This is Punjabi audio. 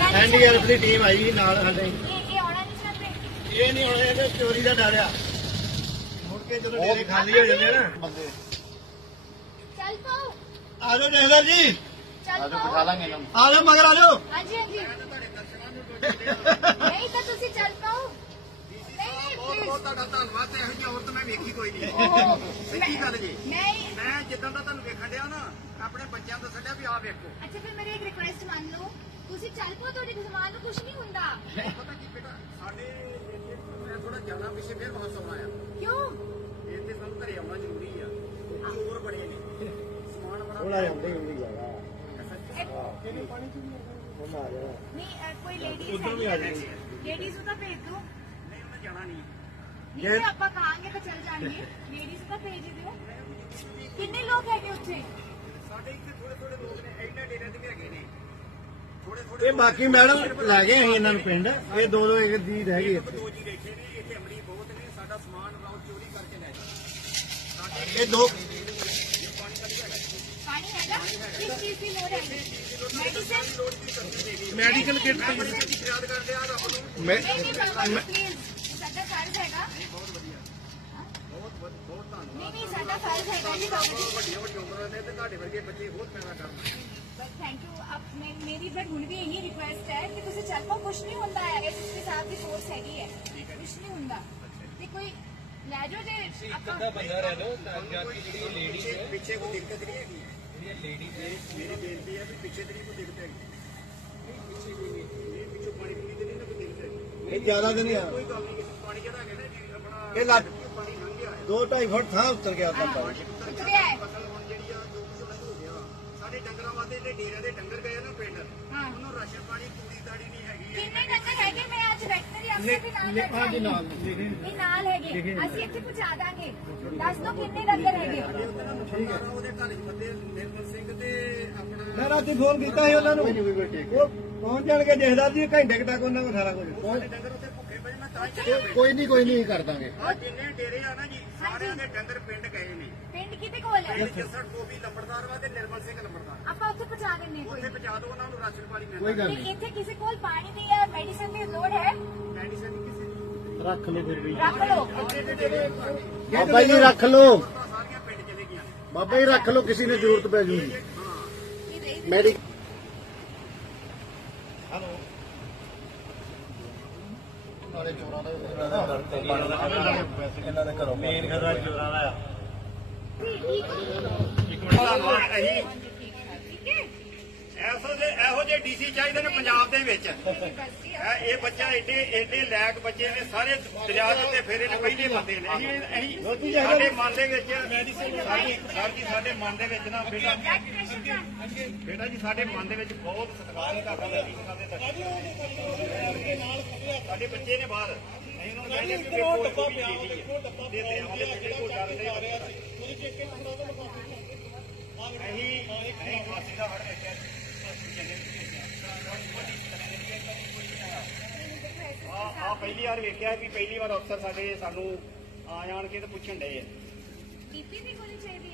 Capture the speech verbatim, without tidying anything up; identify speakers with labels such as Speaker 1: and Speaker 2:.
Speaker 1: ਐਨਡੀਆਰਐਫ ਦੀ ਟੀਮ ਆਈ ਸੀ ਨਾਲ ਸਾਡੇ।
Speaker 2: ਇਹ ਆਉਣਾ ਨਹੀਂ ਚਾਹਤੇ।
Speaker 1: ਇਹ ਨਹੀਂ ਹੋਣਾ, ਇਹਦੇ ਚੋਰੀ ਦਾ ਡਰ ਆ। ਮੁੜ ਕੇ ਜਦੋਂ ਡੇਰੇ ਖਾਲੀ ਹੋ ਜਾਂਦੇ ਨਾ ਬੰਦੇ।
Speaker 2: ਚੱਲ ਪਾਓ।
Speaker 1: ਆ ਜਾਓ ਜਹਦਰ ਜੀ,
Speaker 2: ਚੱਲ ਪਾਓ।
Speaker 1: ਆ ਜਾਓ ਮਗਰ ਆ ਜਾਓ।
Speaker 2: ਹਾਂਜੀ ਹਾਂਜੀ ਨਹੀਂ ਤਾਂ ਤੁਸੀਂ ਚੱਲ ਪਾਓ। ਨਹੀਂ
Speaker 3: ਬਹੁਤ
Speaker 2: ਪਲੀਜ਼।
Speaker 3: ਬਹੁਤ ਤੁਹਾਡਾ ਧੰਨਵਾਦ ਤੇ ਇਹੋ ਜਿਹੀ ਔਰਤ ਮੈਂ ਵੇਖੀ ਕੋਈ ਨਹੀਂ।
Speaker 2: ਓਹੋ,
Speaker 3: ਸੱਚੀ ਗੱਲ ਜੀ।
Speaker 2: ਮੈਂ
Speaker 3: ਮੈਂ ਜਿੱਦਾਂ ਦਾ ਤੁਹਾਨੂੰ ਵੇਖਣ ਡਿਆ ਨਾ ਆਪਣੇ ਬੱਚਿਆਂ ਨੂੰ ਦੱਸਣ ਡਿਆ ਵੀ ਆਹ ਵੇਖੋ।
Speaker 2: ਅੱਛਾ ਫਿਰ ਮੇਰੀ ਇੱਕ ਰਿਕੁਐਸਟ ਮੰਨ ਲਓ, ਤੁਸੀਂ ਚੱਲ ਪਾਓ, ਤੁਹਾਡੇ ਜ਼ਮਾਨ ਨੂੰ ਕੁਝ ਨਹੀਂ ਹੁੰਦਾ।
Speaker 3: ਪਤਾ ਕੀ ਬੇਟਾ ਸਾਡੇ ਇੱਥੇ ਮੈਂ ਥੋੜਾ ਜ਼ਿਆਦਾ ਪਿੱਛੇ ਫਿਰ ਵਾਪਸ ਆਉਣਾ ਆ।
Speaker 2: ਕਿਉਂ?
Speaker 3: ਇੱਥੇ ਸਾਨੂੰ ਘਰੇ ਆਉਣਾ ਜ਼ਰੂਰੀ ਆ। ਚੋਰ ਬੜੇ ਨੇ, ਸਮਾਨ ਬੜਾ
Speaker 1: ਉਹਨਾਂ ਆਉਂਦੇ ਹੁੰਦੀ ਜਗ੍ਹਾ
Speaker 3: ਕਿਹਨੇ ਪਾਣੀ ਚ ਵੀ
Speaker 1: ਉਹਨਾਂ ਆ ਜਾਣਾ।
Speaker 2: ਨਹੀਂ ਅ, ਕੋਈ ਲੇਡੀਜ਼
Speaker 1: ਉੱਧਰੋਂ ਵੀ ਆ ਜਾਣੀ।
Speaker 2: ਲੇਡੀਜ਼ ਨੂੰ ਤਾਂ ਭੇਜ ਦਿਓ।
Speaker 3: ਨਹੀਂ ਉਹਨੇ ਜਾਣਾ ਨਹੀਂ।
Speaker 2: ਨਹੀਂ ਤੇ ਆਪਾਂ ਕਹਾਂਗੇ ਤਾਂ ਚੱਲ ਜਾਣਗੇ। ਲੇਡੀਜ਼ ਤਾਂ ਭੇਜ ਦਿਓ। ਕਿੰਨੇ ਲੋਕ ਹੈਗੇ ਉੱਥੇ?
Speaker 3: ਸਾਡੇ ਇੱਥੇ ਥੋੜੇ ਥੋੜੇ ਲੋਕ ਨੇ, ਇਹਨਾਂ ਡੇਰਿਆਂ ਤੇ ਵੀ ਹੈਗੇ ਨੇ ਥੋੜੇ ਥੋੜੇ।
Speaker 1: ਇਹ ਬਾਕੀ ਮੈਡਮ ਲੈ ਗਏ ਅਸੀਂ ਇਹਨਾਂ ਨੂੰ ਪਿੰਡ। ਇਹ ਦੋ ਦੋ ਇੱਕ ਦੀ ਰਹਿ ਗਈ ਇੱਥੇ।
Speaker 3: ਦੋ ਜੀ ਬੈਠੇ ਨੇ ਇੱਥੇ, ਅਮਰੀ ਬਹੁਤ ਨੇ। ਸਾਡਾ ਸਮਾਨ ਰਾਉ ਚੋਰੀ ਕਰਕੇ ਲੈ ਜਾਂਦੇ ਸਾਡੇ।
Speaker 1: ਇਹ ਦੋ
Speaker 2: ਪਾਣੀ ਹੈਗਾ? ਕਿਸ ਚੀਜ਼ ਦੀ ਲੋੜ ਹੈ? ਮੈਡੀਸਨ?
Speaker 1: ਮੈਡੀਕਲ ਕਿੱਟ
Speaker 3: ਬੜੀ ਛੇਤੀ ਫਰਿਆਦ ਕਰਦੇ ਆ ਰੱਬ ਨੂੰ।
Speaker 1: ਮੈਂ
Speaker 2: ਨਹੀਂ ਨਹੀਂ ਬਾਬਾ ਜੀ ਪਲੀਜ਼, ਸਾਡਾ ਫਰਜ਼ ਹੈਗਾ।
Speaker 3: ਬਹੁਤ ਵਧੀਆ, ਬਹੁਤ ਬਹੁਤ ਬਹੁਤ ਧੰਨਵਾਦ।
Speaker 2: ਨਹੀਂ ਨਹੀਂ ਸਾਡਾ ਫਰਜ਼ ਹੈਗਾ ਜੀ ਬਾਬਾ ਜੀ।
Speaker 3: ਵੱਡੀਆਂ ਵੱਡੀਆਂ ਉਮਰਾਂ ਦੇ ਤੇ ਤੁਹਾਡੇ ਵਰਗੇ ਬੱਚੇ ਹੋਰ ਪੈਦਾ ਕਰਨ।
Speaker 2: ਬਸ ਥੈਂਕ ਯੂ। ਆਪ ਮੈਂ ਮੇਰੀ ਬਟ ਹੁਣ ਵੀ ਇਹੀ ਰਿਕੁਐਸਟ ਹੈ ਕਿ ਤੁਸੀਂ ਚੱਲ ਪਾਓ। ਕੁਛ ਨਹੀਂ ਹੁੰਦਾ ਹੈ, ਐਸਐਸਪੀ ਸਾਹਿਬ ਦੀ ਫੋਰਸ ਹੈਗੀ ਹੈ, ਕੁਛ ਨਹੀਂ ਹੁੰਦਾ। ਤੇ ਕੋਈ ਲੈ ਜਾਓ ਜੇ ਆਪਾਂ
Speaker 4: ਬੰਦਾ ਰਹਿ ਲੋ ਤਾਂ ਜਾ ਕੇ ਜਿਹੜੀ ਲੇਡੀ
Speaker 3: ਪਿੱਛੇ ਪਿੱਛੇ ਕੋਈ ਦਿੱਕਤ ਨਹੀਂ ਹੈਗੀ।
Speaker 4: ਜਿਹੜੀ ਲੇਡੀ
Speaker 3: ਮੇਰੀ ਬੇਨਤੀ ਹੈ ਵੀ ਪਿੱਛੇ ਤੇ ਨਹੀਂ ਕੋਈ ਦਿੱਕਤ ਹੈਗੀ। ਪਿੱਛੇ ਕੋਈ ਨਹੀਂ, ਇਹ ਪਿੱਛੋਂ ਪਾਣੀ ਪੂਰੀ ਤੇ ਨਹੀਂ ਨਾ ਕੋਈ ਦਿੱਕਤ ਹੈਗੀ।
Speaker 1: ਇਹ ਜ਼ਿਆਦਾ ਦਿਨ ਆ।
Speaker 3: ਕੋਈ ਗੱਲ ਨਹੀਂ, ਕਿਸੇ ਪਾਣੀ ਜਿਹੜਾ ਹੈਗਾ ਨਾ ਜੀ ਆਪਣਾ
Speaker 1: ਇਹ ਲੱਗ
Speaker 3: ਪਾਣੀ ਲੰਘ ਗਿਆ ਹੈ।
Speaker 1: ਦੋ ਢਾਈ ਫੁੱਟ ਥਾਂ ਉੱਤਰ ਗਿਆ ਤਾਂ
Speaker 3: ਪਾਣੀ ਉੱਤਰ
Speaker 2: ਉੱਤਰ
Speaker 3: ਗਿਆ।
Speaker 2: ਗਿਆ ਹੈ।
Speaker 3: ਫਸਲ ਹੁਣ ਜਿਹੜੀ ਆ ਜੋ ਕੁਝ ਹੋ ਗਿਆ। ਸਾਡੇ ਡੰਗਰਾਂ ਵਾਸਤੇ ਜਿਹੜੇ ਡੇਰਿਆਂ ਦੇ ਡੰਗਰ ਗਏ ਨਾ ਪਿੰਡ,
Speaker 2: ਹਾਂ
Speaker 3: ਉਹਨੂੰ ਰਾਸ਼ਨ ਪਾਣੀ ਤੂੜੀ ਤਾੜੀ ਨਹੀਂ ਹੈਗੀ।
Speaker 2: ਕਿੰਨੇ ਡੰਗਰ ਹੈਗੇ? ਮੈਂ ਅੱਜ ਵੈਟਨਰੀ ਅਫਸਰ ਦੇ ਨਾਲ ਬੈਠਾ
Speaker 1: ਹਾਂਜੀ ਨਾਲ
Speaker 2: ਇਹ ਨਾਲ ਹੈਗੇ, ਅਸੀਂ ਇੱਥੇ ਪਹੁੰਚਾ ਦਾਂਗੇ। ਦੱਸ ਦੋ ਕਿੰਨੇ ਡੰਗਰ ਹੈਗੇ?
Speaker 3: ਠੀਕ ਹੈ। ਉਹਦੇ ਘਰ ਬੰਦੇ ਨਿਰਮਲ ਸਿੰਘ ਤੇ ਆਪਣਾ
Speaker 1: ਮੈਂ ਰਾਤੀ ਫੋਨ ਕੀਤਾ ਸੀ ਉਹਨਾਂ ਨੂੰ। ਉਹ ਪਹੁੰਚ ਜਾਣਗੇ ਜਹਦਰ ਜੀ, ਘੰਟੇ ਕੁ ਤੱਕ ਉਹਨਾਂ ਕੋਲ ਸਾਰਾ ਕੁਝ।
Speaker 3: ਸਾਡੇ ਡੰਗਰ ਉੱਤੇ ਭੁੱਖੇ ਪਏ, ਮੈਂ ਤਾਂ ਹੀ ਚੱਲਿਆ ਪਿਆ।
Speaker 1: ਕੋਈ ਨਹੀਂ ਕੋਈ ਨਹੀਂ ਕਰ ਦਾਂਗੇ।
Speaker 3: ਆ ਜਿੰਨੇ ਡੇਰੇ ਆ ਨਾ ਜੀ, ਸਾਰਿਆਂ ਦੇ ਡੰਗਰ ਪਿੰਡ ਗਏ ਨੇ।
Speaker 2: ਪਿੰਡ ਕਿਤੇ ਕੋਲ ਹੈ?
Speaker 3: ਪਿੰਡ ਜੱਸੜ ਗੋਬੀ ਲੰਬੜਦਾਰ ਵਾ ਤੇ ਨਿਰਮਲ ਸਿੰਘ ਲੰਬੜਦਾਰ।
Speaker 2: ਆਪਾਂ ਉੱਥੇ ਪਹੁੰਚਾ ਦਿੰਨੇ ਕੋਈ।
Speaker 3: ਉੱਥੇ ਪਹੁੰਚਾ ਦਿਓ ਉਹਨਾਂ ਨੂੰ, ਰਾਸ਼ਨ ਪਾਣੀ
Speaker 1: ਕੋਈ
Speaker 3: ਮਿਲਦਾ।
Speaker 1: ਗੱਲ
Speaker 2: ਤੇ
Speaker 1: ਨਹੀਂ,
Speaker 2: ਇੱਥੇ ਕਿਸੇ ਕੋਲ ਪਾਣੀ ਦੀ ਜਾਂ ਮੈਡੀਸਨ ਦੀ ਲੋੜ ਹੈ?
Speaker 3: ਮੈਡੀਸਨ ਕਿਸੇ ਦੀ
Speaker 1: ਰੱਖ ਲਓ ਫਿਰ ਵੀ।
Speaker 2: ਰੱਖ ਲਓ।
Speaker 3: ਅੱਗੇ ਦੇ ਡੇਰੇ
Speaker 1: ਬਾਬਾ ਜੀ ਰੱਖ ਲਓ,
Speaker 3: ਤਾਂ ਸਾਰੀਆਂ ਪਿੰਡ ਚਲੇ ਗਈਆਂ ਨੇ।
Speaker 1: ਬਾਬਾ ਜੀ ਰੱਖ ਲਓ, ਕਿਸੇ ਨੇ ਜ਼ਰੂਰਤ ਪੈ ਜੂਗੀ।
Speaker 2: ਇਹ ਰਹੀ
Speaker 1: ਮੈਡੀ ਹਲੋ ਨਾਲੇ ਚੋਰਾਂ ਦਾ ਇਹਨਾਂ ਦੇ ਘਰੋਂ ਮੇਨ ਘਰ ਚੋਰਾਂ ਦਾ ਆ।
Speaker 3: ਧੰਨਵਾਦ। ਅਸੀਂ
Speaker 2: ਠੀਕ ਹੈ।
Speaker 3: ਐਸੋ ਜੇ ਇਹੋ ਜਿਹੇ ਡੀਸੀ ਚਾਹੀਦੇ ਨੇ ਪੰਜਾਬ ਦੇ ਵਿੱਚ। ਇਹ ਇਹ ਬੱਚਾ ਏਡੇ ਏਡੇ ਲੈਕ ਬੱਚੇ ਨੇ, ਸਾਰੇ ਦਰਿਆ ਦੇ ਉੱਤੇ ਫੇਰੇ ਨੇ, ਪਹਿਲੇ ਬੰਦੇ ਨੇ। ਅਸੀਂ ਅਸੀਂ ਸਾਡੇ ਮਨ ਦੇ ਵਿੱਚ ਸਾਡੀ ਸਰ ਜੀ ਸਾਡੇ ਮਨ ਦੇ ਵਿੱਚ ਨਾ ਬੇਟਾ
Speaker 2: ਬਲੱਡ ਪ੍ਰੈਸ਼ਰ ਦਾ
Speaker 3: ਬੇਟਾ ਜੀ ਸਾਡੇ ਮਨ ਦੇ ਵਿੱਚ ਬਹੁਤ ਸਤਿਕਾਰ ਹੈ ਤੁਹਾਡਾ ਲੈ ਸਾਡੇ ਸਾਡੇ ਬੱਚੇ ਨੇ ਬਾਹਰ। ਅਸੀਂ ਉਹਨਾਂ ਨੂੰ ਕਹਿੰਦੇ ਕਿ ਦੇਖੋ ਡੱਬਾ ਪਿਆ ਦੇਖੋ ਡੱਬਾ ਦੇ ਦਰਿਆਵਾਂ ਦੇ ਵਿੱਚ ਕੋਈ ਡਰ ਨਹੀਂ ਆ ਰਿਹਾ ਸੀ। ਤੁਸੀਂ ਚੈੱਕ ਕੇ ਦਿਖਾਓ ਤਾਂ ਮਕਾਨ ਅਸੀਂ ਅਸੀਂ ਫਾਸੀ ਦਾ ਹੜ ਵੇਖਿਆ ਆ ਆ ਪਹਿਲੀ ਵਾਰ ਵੇਖਿਆ ਵੀ ਪਹਿਲੀ ਵਾਰ ਅਫਸਰ ਸਾਡੇ ਸਾਨੂੰ ਆ ਜਾਣ ਕੇ ਤੇ ਪੁੱਛਣ ਡਏ ਆ।
Speaker 2: ਬੀਪੀ ਦੀ ਗੋਲੀ ਚਾਹੀਦੀ